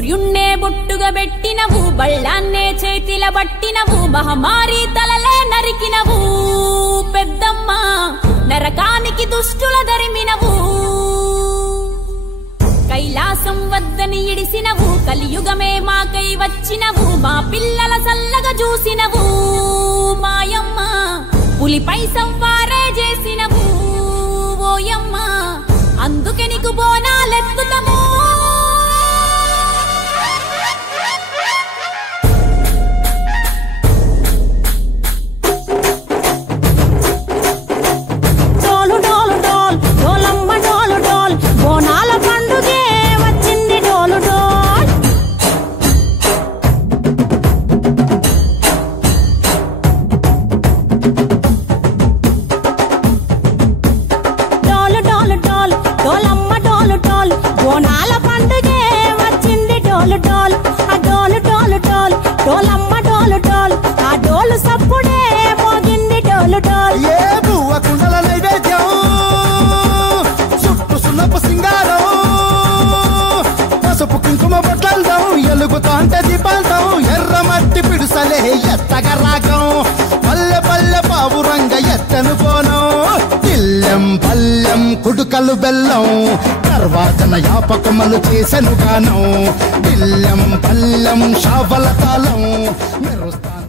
సూర్యున్నే బొట్టుగా పెట్టినవు, బళ్ళాన్నే చేతిల పట్టినవు, మహమారి తలలే నరికినవు పెద్దమ్మ, నరకానికి దుష్టుల దరిమినవు. కైలాసం వద్దని ఇడిసినవు, కలియుగమే మాకై వచ్చినవు, మా పిల్లల సల్లగా చూసినవు మాయమ్మ, పులిపై సంవారే చేసినవు ఓయమ్మ, అందుకే నీకు బోనాలెత్తుతము. ఎలుగుతాంటే దీపాంతం ఎర్రమట్టి పిడుసలే ఎత్తగా రాగం, పల్లె పల్లె పావురంగ ఎత్తను పోనం, తిల్లెం పల్లెం కుడుకలు బెల్లం, తర్వాతన యాపకమలు చేసెను గానం, తిల్లెం పల్లెం షావల తాళం మెరుస్తా.